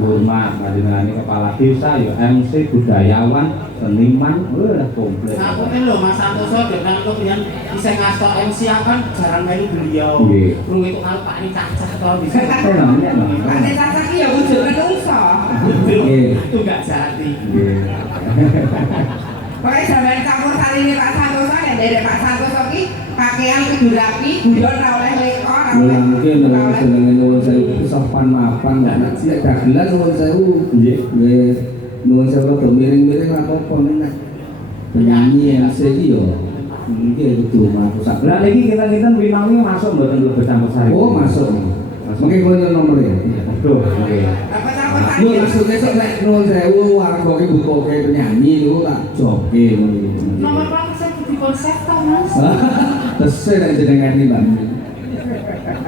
hormat panjenengan kepala desa ya MC budayawan, seniman, udah komplit. Aku kan lho Mas Santoso dengan kemudian bisa ngasih MC akan jarang melu beliau. Nggih. Rung itu kalau Pak ini cacah to bisa. Apa namanya? Pak Nek Caca ki ya wujud menungso. Nggih. Itu enggak jadi. Pokoknya zaman campur sari ini Pak Santoso nek derek Pak Santoso ki pakaian kudu rapi, guyon ra oleh leko, ra oleh. Mungkin nuwun jenengan nuwun sewu sopan mapan nggak nanti nek dagelan nuwun sewu. Nggih. Nggih. Nuwun sewu rada miring-miring ra apa-apa nek penyanyi MC iki yo. Nggih kudu masuk sak. Lah niki kita Winangi masuk mboten lebet campur sari. Oh, masuk. Mungkin kono nomornya. Aduh, nggih. Apa campur sari? Lu maksudnya sok nek nuwun sewu warga iki butuhke penyanyi niku tak joke ngono. Nomor berapa saya di konsep to Mas? Tesih nek jenengan iki, Mbak.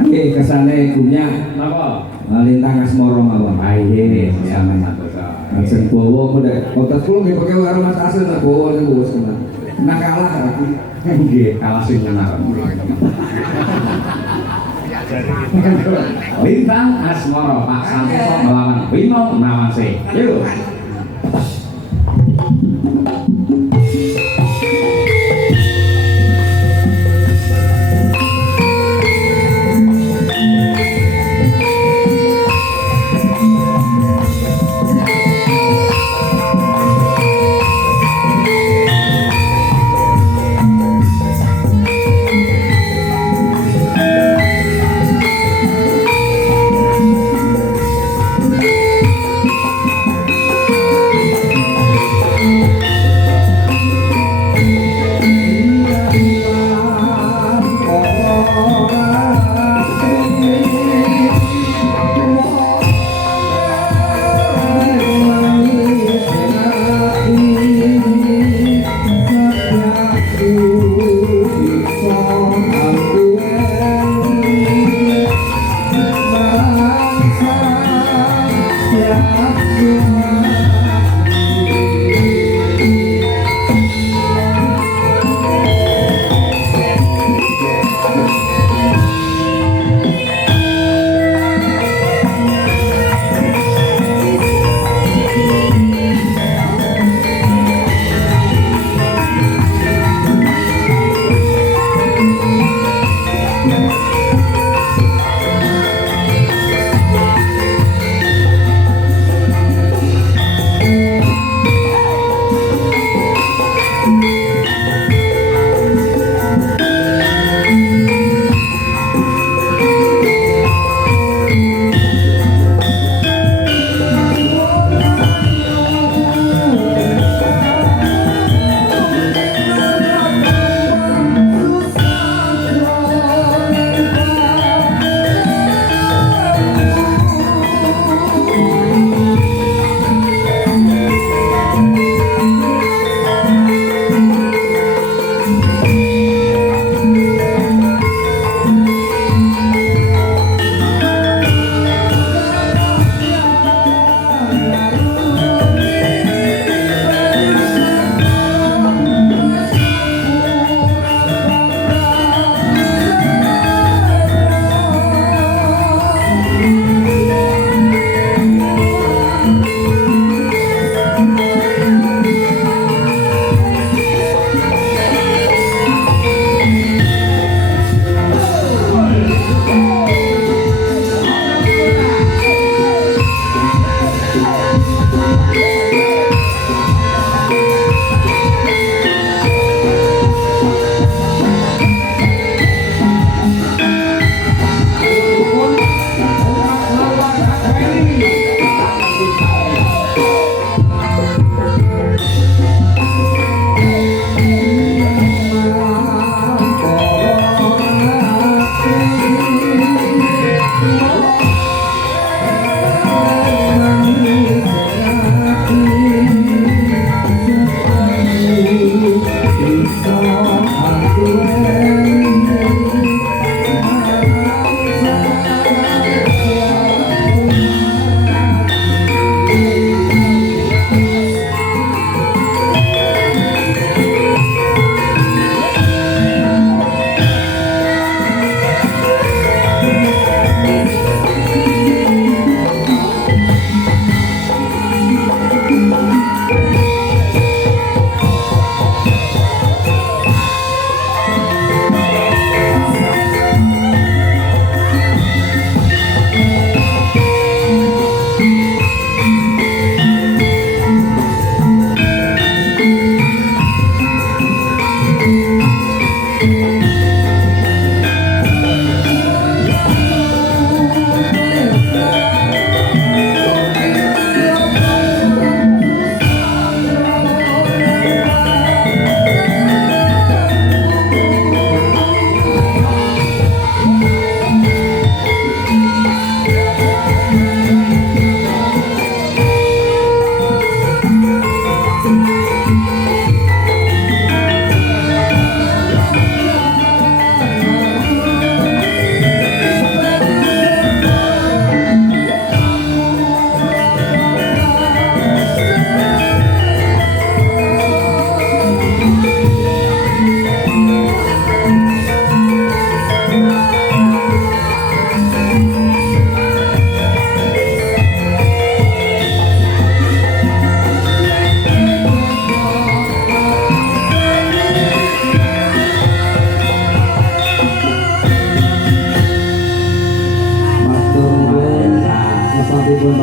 Nggih, kesane punya Napa? lintang asmara mawon. Aye, sama Santoso. Ajeng bawa modek. Kotak kula nggih pakai karo Mas Asil tak bawa niku wis kena. Nah kalah aku. Nggih, kalah sing benar. Lintang Asmara Pak Santoso melawan Bimo Nawangsi. Yuk.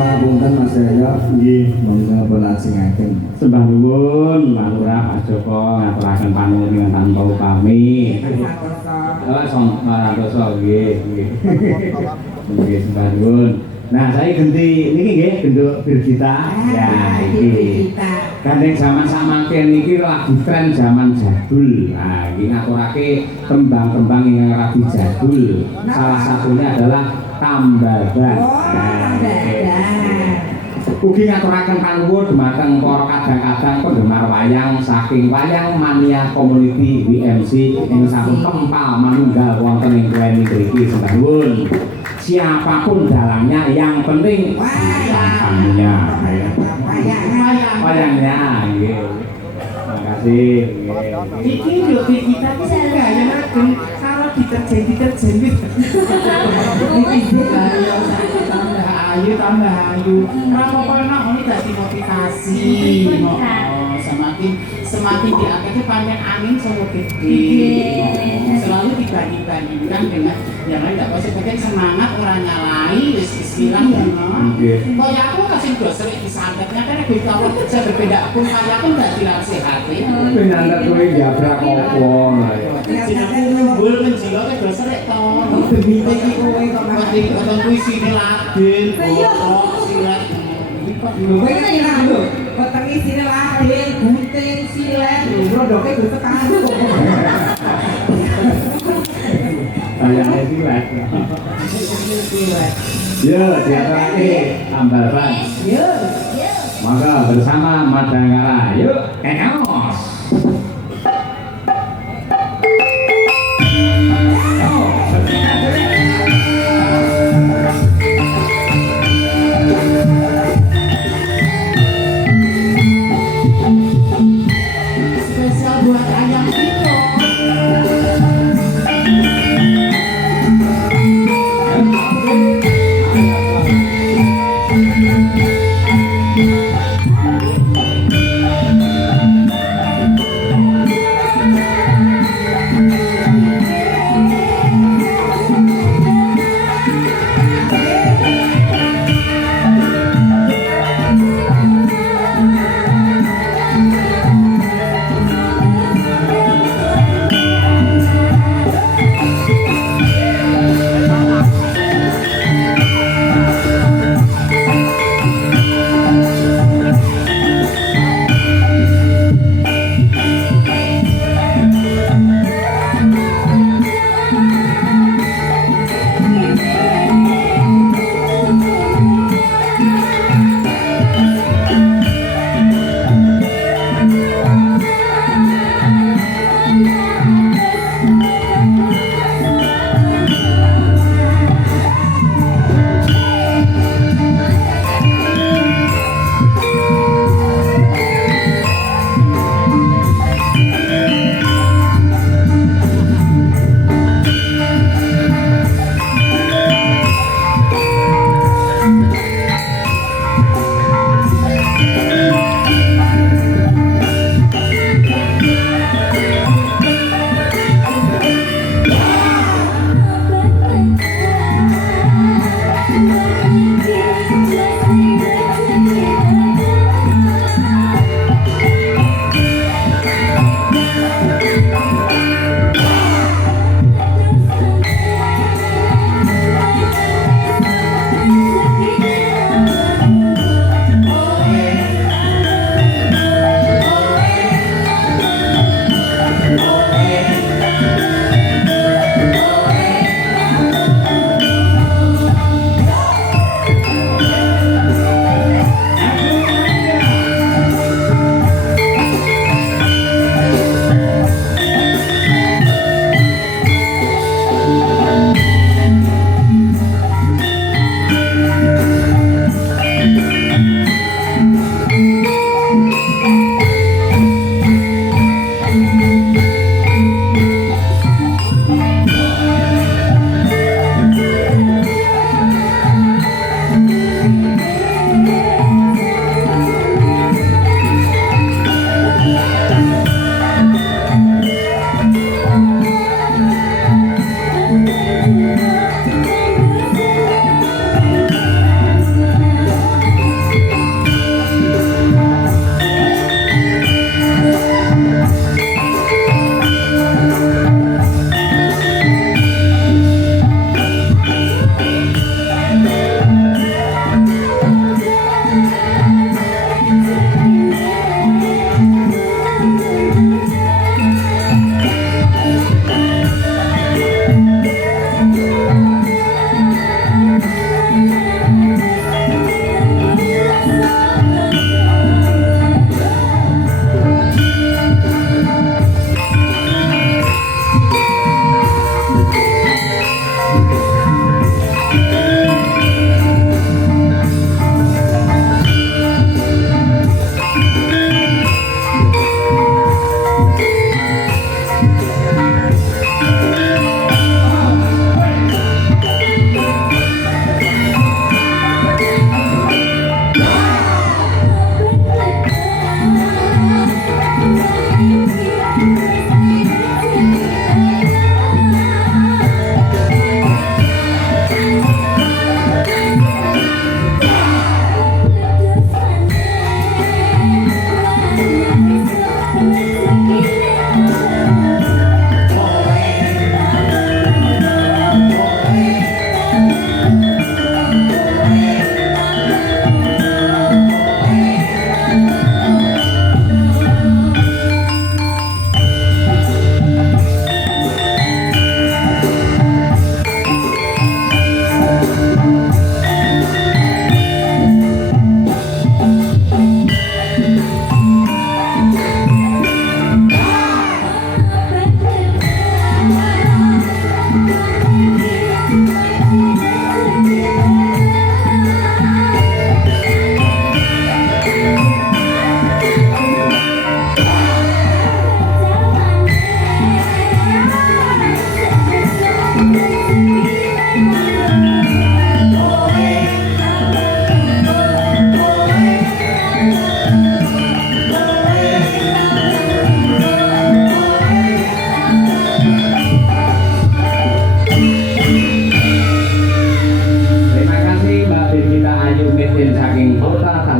pangapunten Mas Raya. Nggih. Monggo belajengaken. Sembah nuwun Pak Lurah Pak Joko ngaturaken panuwun tanpa upami. Santoso nggih nggih. Nggih sembah nuwun. Nah, saya ganti niki nggih genduk Birgita. Ya iki. Gandeng zaman samangke niki lagi tren zaman jadul. Nah, iki ngaturake tembang-tembang ingkang rabi jadul. Salah satunya adalah Tambaban. Ugi ngaturaken panuwun dumateng para kadang-kadang penggemar wayang saking Wayang Mania Community WMC ing sampun kempal manunggal wonten ing kene mriki sembah nuwun. Siapapun dalangnya yang penting wayangnya. Wayangnya nggih. Terima kasih. Iki lho kita iki sing gayaken karo deterjen gitu. Iki ayo tambah ayu. Ora apa-apa nek ini dadi motivasi. Semakin diakeh panen angin semakin gede. Selalu dibanding-bandingkan dengan yang lain. Enggak usah bikin semangat orang nyalai wis istilah ngono. Kaya aku kasih do sering disantetnya kan gue kalau saya berbeda pun kaya aku enggak dinasehati. Penyandat kowe jabrak opo Jenengku ngumpul menjilo ke do sering to. Demi iki kowe kok penting kuwi sine Laden, Botok, Silet. Kowe kan ya lho, wetenge sine Laden, Gunting, Silet, rodoke go tekan. Bayangnya Silet. Yo, diaturake Tambaban. Yo. Maka bersama Madangara, yuk, enos. Spesial buat ayam itu.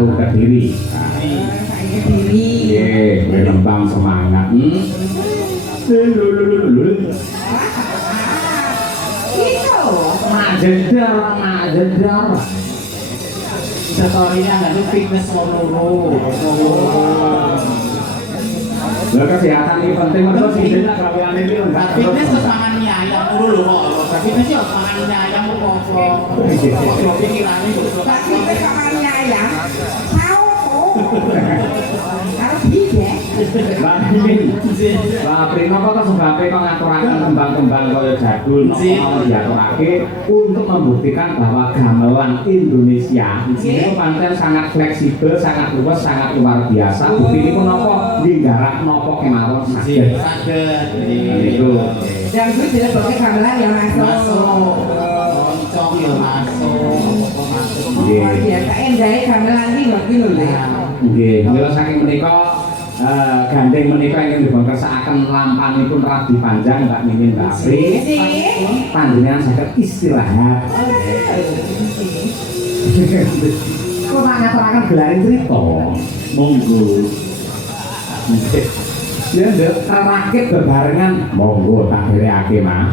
karo Kediri. Saya diri. Nggih, lembang semangat. Itu. Mak jedar. Setorinya nggak tuh fitness loro. Lah kesehatan ini penting terus sih nak kawilan iki enggak Fitness terus mangan mie ayam dulu lho kok. Fitness yo mangan mie ayam kok. Kok pikirane kok. Tapi kamarnya ya. Tahu. Harus dia. Lah ini. Lah prino kok sebabe kok ngaturaken kembang-kembang kaya jadul mau diaturake untuk membuktikan bahwa gamelan Indonesia itu pancen sangat fleksibel, sangat luas, sangat luar biasa. Bukti ini pun apa ninggarak nopo kemawon saged. Itu. Yang gue tidak pakai gamelan ya masuk. Cong yo masuk. Luar biasa endah gamelan iki lho iki lho. Nggih, mila saking menika gandeng menika ingin dibangkersakaken lampanipun radi panjang Mbak Mimin Mbak Apri. Panjenengan saged istirahat. Kok tak ngaturaken gelaring crita. Monggo. Ya ndek rakit bebarengan monggo tak dherekake Mas.